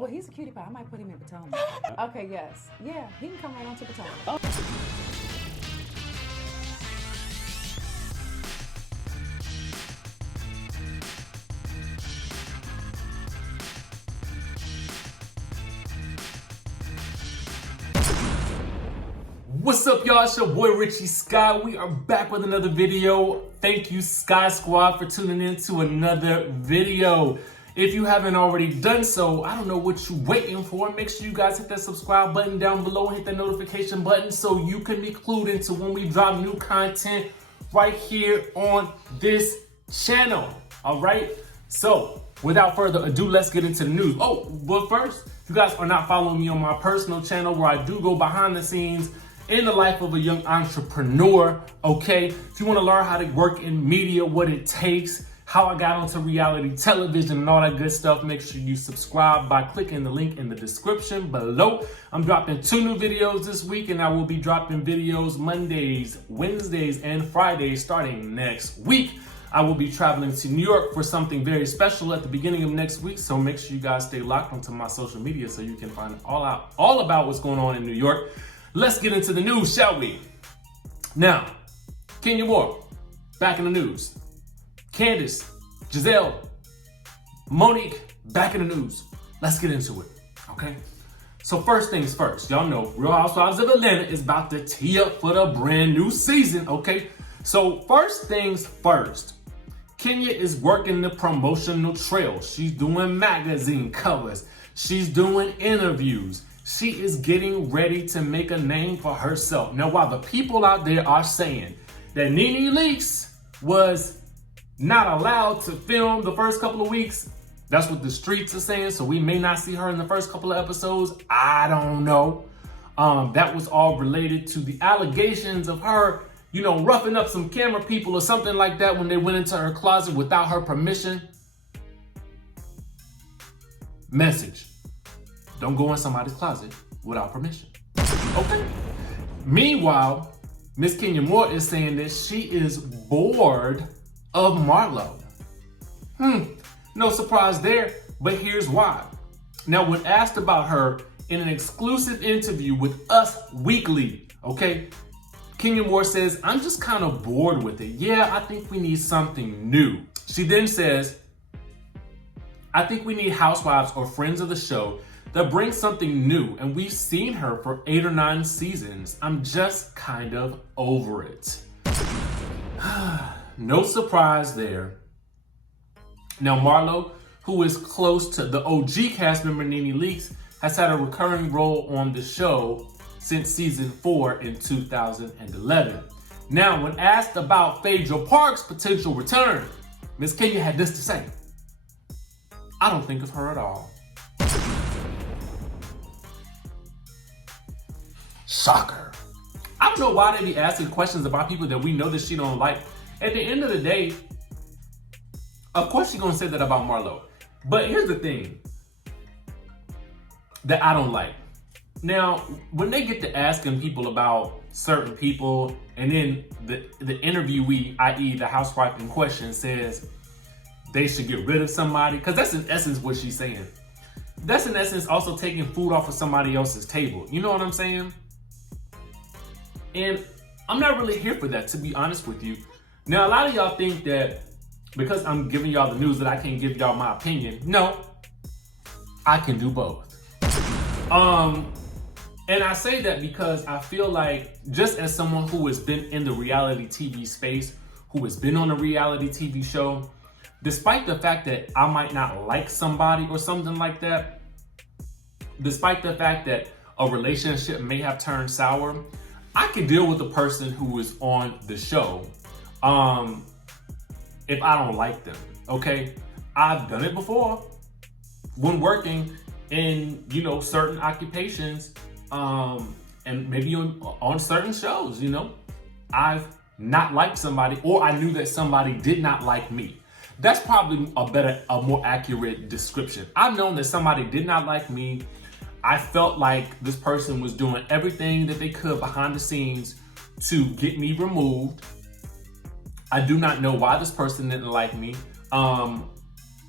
Well, he's a cutie pie. I might put him in Potomac. Okay, yes. Yeah, he can come right on to Potomac. What's up, y'all? It's your boy Richie Sky. We are back with another video. Thank you, Sky Squad, for tuning in to another video. If you haven't already done so, I don't know what you're waiting for. Make sure you guys hit that subscribe button down below and hit that notification button so you can be clued into when we drop new content right here on this channel. All right? So, without further ado, let's get into the news. Oh, but first, if you guys are not following me on my personal channel where I do go behind the scenes in the life of a young entrepreneur, okay? If you want to learn how to work in media, what it takes, how I got onto reality television and all that good stuff, make sure you subscribe by clicking the link in the description below. I'm dropping 2 new videos this week, and I will be dropping videos Mondays, Wednesdays, and Fridays starting next week. I will be traveling to New York for something very special at the beginning of next week, so make sure you guys stay locked onto my social media so you can find all about what's going on in New York. Let's get into the news, shall we? Now, Kenya Moore, back in the news. Candiace, Gizelle, Monique, back in the news. Let's get into it, okay? So first things first, y'all know Real Housewives of Atlanta is about to tee up for the brand new season, okay? So first things first, Kenya is working the promotional trail. She's doing magazine covers. She's doing interviews. She is getting ready to make a name for herself. Now, while the people out there are saying that Nene Leakes was not allowed to film the first couple of weeks, that's what the streets are saying, so we may not see her in the first couple of episodes. I don't know. That was all related to the allegations of her, you know, roughing up some camera people or something like that when they went into her closet without her permission. Message: don't go in somebody's closet without permission. Okay. Meanwhile, Miss Kenya Moore is saying that she is bored of Marlo. No surprise there, but here's why. Now, when asked about her in an exclusive interview with Us Weekly, okay, Kenya Moore says, "I'm just kind of bored with it. Yeah, I think we need something new." She then says, "I think we need housewives or friends of the show that brings something new, and we've seen her for 8 or 9 seasons. I'm just kind of over it." No surprise there. Now, Marlo, who is close to the OG cast member Nene Leakes, has had a recurring role on the show since season 4 in 2011. Now, when asked about Phaedra Park's potential return, Miss Kenya had this to say: "I don't think of her at all." Shocker. I don't know why they be asking questions about people that we know that she don't like. At the end of the day, of course she's gonna say that about Marlo. But here's the thing that I don't like. Now, when they get to asking people about certain people, and then the interviewee, i.e. the housewife in question, says they should get rid of somebody, because that's in essence what she's saying. That's in essence also taking food off of somebody else's table. You know what I'm saying? And I'm not really here for that, to be honest with you. Now, a lot of y'all think that because I'm giving y'all the news that I can't give y'all my opinion. No, I can do both. And I say that because I feel like, just as someone who has been in the reality TV space, who has been on a reality TV show, despite the fact that I might not like somebody or something like that, despite the fact that a relationship may have turned sour, I can deal with the person who is on the show if I don't like them, okay? I've done it before when working in, you know, certain occupations, and maybe on certain shows, you know. I've not liked somebody, or I knew that somebody did not like me. That's probably a more accurate description. I've known that somebody did not like me. I felt like this person was doing everything that they could behind the scenes to get me removed. I do not know why this person didn't like me.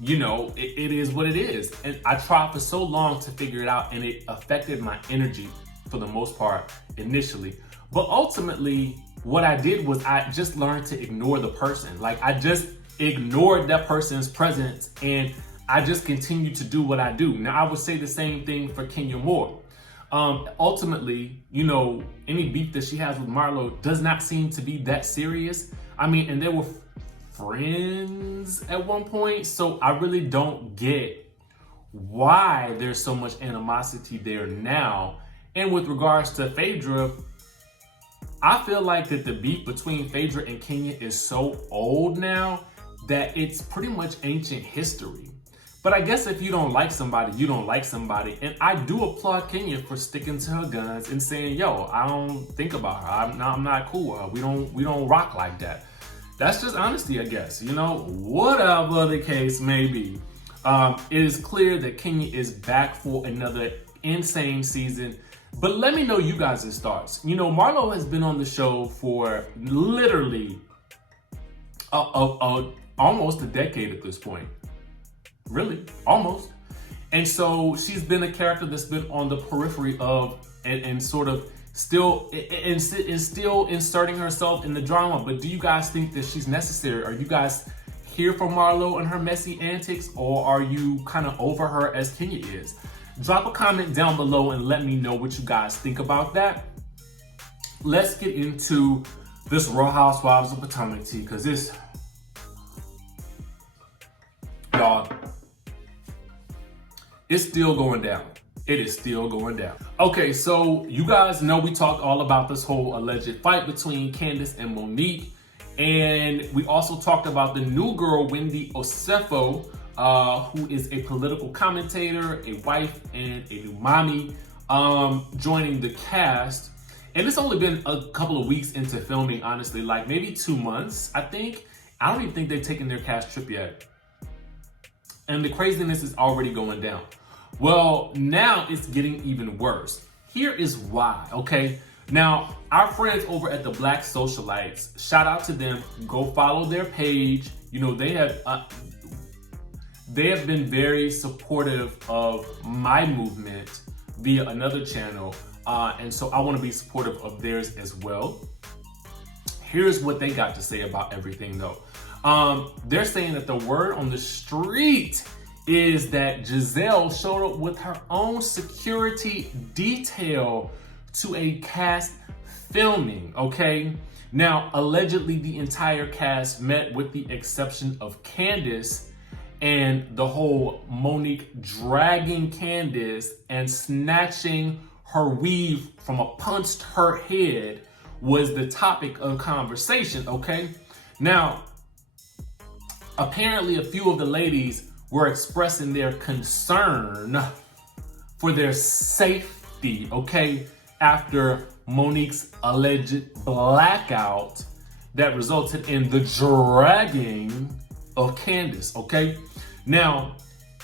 you know, it is what it is. And I tried for so long to figure it out, and it affected my energy for the most part initially. But ultimately, what I did was I just learned to ignore the person. Like, I just ignored that person's presence, and I just continued to do what I do. Now, I would say the same thing for Kenya Moore. Ultimately, you know, any beef that she has with Marlo does not seem to be that serious. I mean, and they were friends at one point, so I really don't get why there's so much animosity there now. And with regards to Phaedra, I feel like that the beef between Phaedra and Kenya is so old now that it's pretty much ancient history. But I guess if you don't like somebody, you don't like somebody. And I do applaud Kenya for sticking to her guns and saying, yo, I don't think about her. I'm not cool with her. We don't rock like that. That's just honesty, I guess. You know, whatever the case may be. It is clear that Kenya is back for another insane season. But let me know you guys' thoughts. You know, Marlo has been on the show for literally almost a decade at this point. Really, almost. And so she's been a character that's been on the periphery of and sort of still inserting herself in the drama. But do you guys think that she's necessary? Are you guys here for Marlo and her messy antics, or are you kind of over her as Kenya is? Drop a comment down below and let me know what you guys think about that. Let's get into this Real Housewives of Potomac tea, because this, y'all, it's still going down. It is still going down. Okay, so you guys know we talked all about this whole alleged fight between Candiace and Monique. And we also talked about the new girl, Wendy Osefo, who is a political commentator, a wife, and a new mommy, joining the cast. And it's only been a couple of weeks into filming, honestly, like maybe 2 months, I think. I don't even think they've taken their cast trip yet. And the craziness is already going down. Well, now it's getting even worse. Here is why, okay? Now, our friends over at the Black Socialites, shout out to them. Go follow their page. You know, they have been very supportive of my movement via another channel. And so I want to be supportive of theirs as well. Here's what they got to say about everything, though. They're saying that the word on the street is that Gizelle showed up with her own security detail to a cast filming, okay? Now, allegedly, the entire cast met with the exception of Candiace, and the whole Monique dragging Candiace and snatching her weave from amongst her head was the topic of conversation, okay? Now, apparently a few of the ladies were expressing their concern for their safety, okay, after Monique's alleged blackout that resulted in the dragging of Candiace, okay? Now,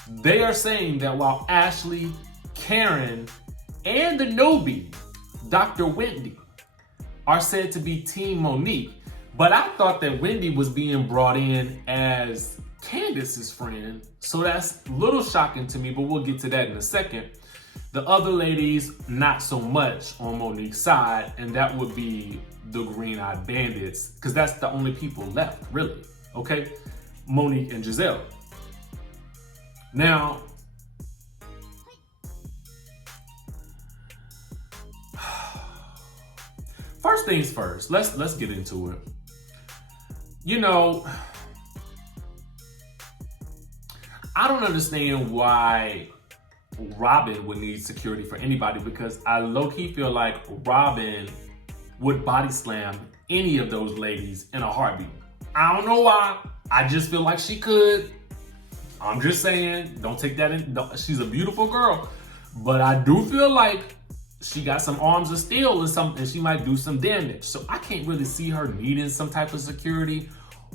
they are saying that while Ashley, Karen, and the newbie, Dr. Wendy, are said to be Team Monique, but I thought that Wendy was being brought in as Candiace's friend, so that's a little shocking to me, but we'll get to that in a second. The other ladies, not so much on Monique's side, and that would be the Green-Eyed Bandits, because that's the only people left, really, okay? Monique and Gizelle. Now, first things first, let's get into it. You know, I don't understand why Robin would need security for anybody, because I low-key feel like Robin would body slam any of those ladies in a heartbeat. I don't know why. I just feel like she could. I'm just saying, don't take that in. She's a beautiful girl, but I do feel like she got some arms of steel or something. She might do some damage. So I can't really see her needing some type of security,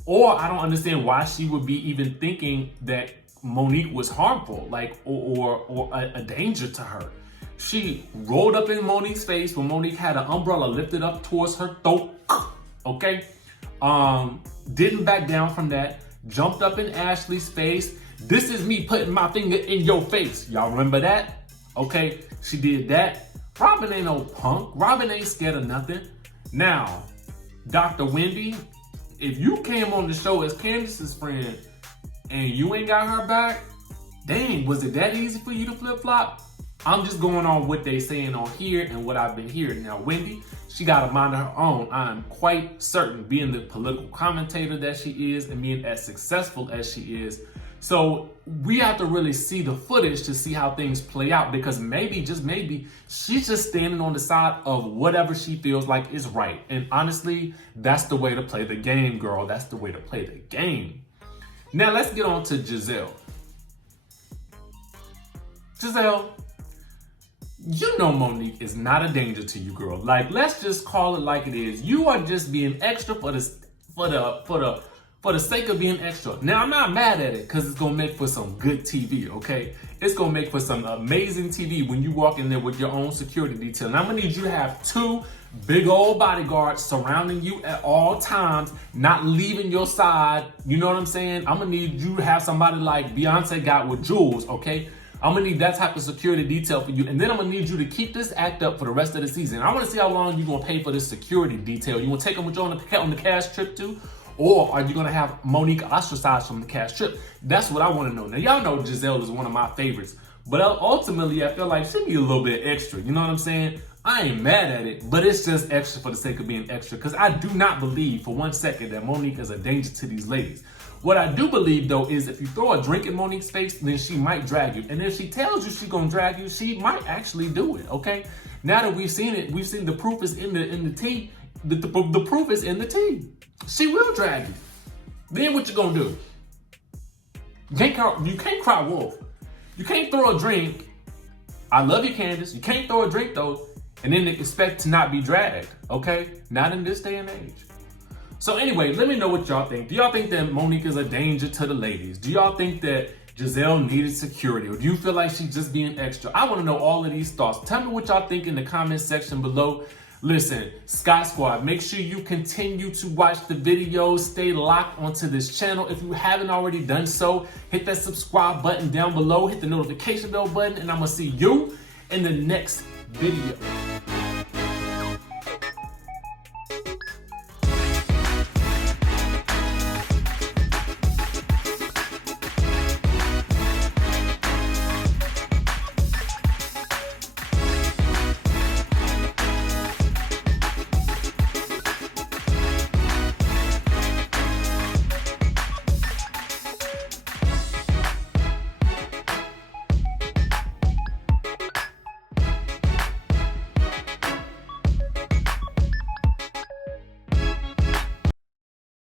or I don't understand why she would be even thinking that Monique was harmful, like, or a danger to her. She rolled up in Monique's face when Monique had an umbrella lifted up towards her throat, okay? Didn't back down from that, jumped up in Ashley's face, This is me putting my finger in your face. Y'all remember that? Okay, she did that. Robin ain't no punk. Robin ain't scared of nothing. Now, Dr. Wendy, if you came on the show as Candiace's friend and you ain't got her back, dang, was it that easy for you to flip-flop? I'm just going on what they saying on here and what I've been hearing. Now, Wendy, she got a mind of her own. I'm quite certain, being the political commentator that she is and being as successful as she is. So we have to really see the footage to see how things play out, because maybe, just maybe, she's just standing on the side of whatever she feels like is right. And honestly, that's the way to play the game, girl. That's the way to play the game. Now let's get on to Gizelle. Gizelle, you know Monique is not a danger to you, girl. Like, let's just call it like it is. You are just being extra for the sake of being extra. Now, I'm not mad at it because it's going to make for some good TV, okay? It's going to make for some amazing TV when you walk in there with your own security detail. And I'm going to need you to have 2 big old bodyguards surrounding you at all times, not leaving your side. You know what I'm saying? I'm going to need you to have somebody like Beyonce got with Jules, okay? I'm going to need that type of security detail for you. And then I'm going to need you to keep this act up for the rest of the season. I want to see how long you're going to pay for this security detail. You want to take them with you on the cash trip too? Or are you going to have Monique ostracized from the cash trip? That's what I want to know. Now, y'all know Gizelle is one of my favorites. But ultimately, I feel like she need a little bit extra. You know what I'm saying? I ain't mad at it, but it's just extra for the sake of being extra. Because I do not believe for one second that Monique is a danger to these ladies. What I do believe, though, is if you throw a drink in Monique's face, then she might drag you. And if she tells you she's going to drag you, she might actually do it, okay? Now that we've seen it, we've seen the proof is in the tea. The proof is in the tea. She will drag you. Then what you going to do? You can't cry wolf. You can't throw a drink. I love you, Candiace. You can't throw a drink, though, and then expect to not be dragged, okay? Not in this day and age. So anyway, let me know what y'all think. Do y'all think that Monique is a danger to the ladies? Do y'all think that Gizelle needed security? Or do you feel like she's just being extra? I want to know all of these thoughts. Tell me what y'all think in the comment section below. Listen, Sky Squad, make sure you continue to watch the videos. Stay locked onto this channel. If you haven't already done so, hit that subscribe button down below. Hit the notification bell button. And I'm going to see you in the next video.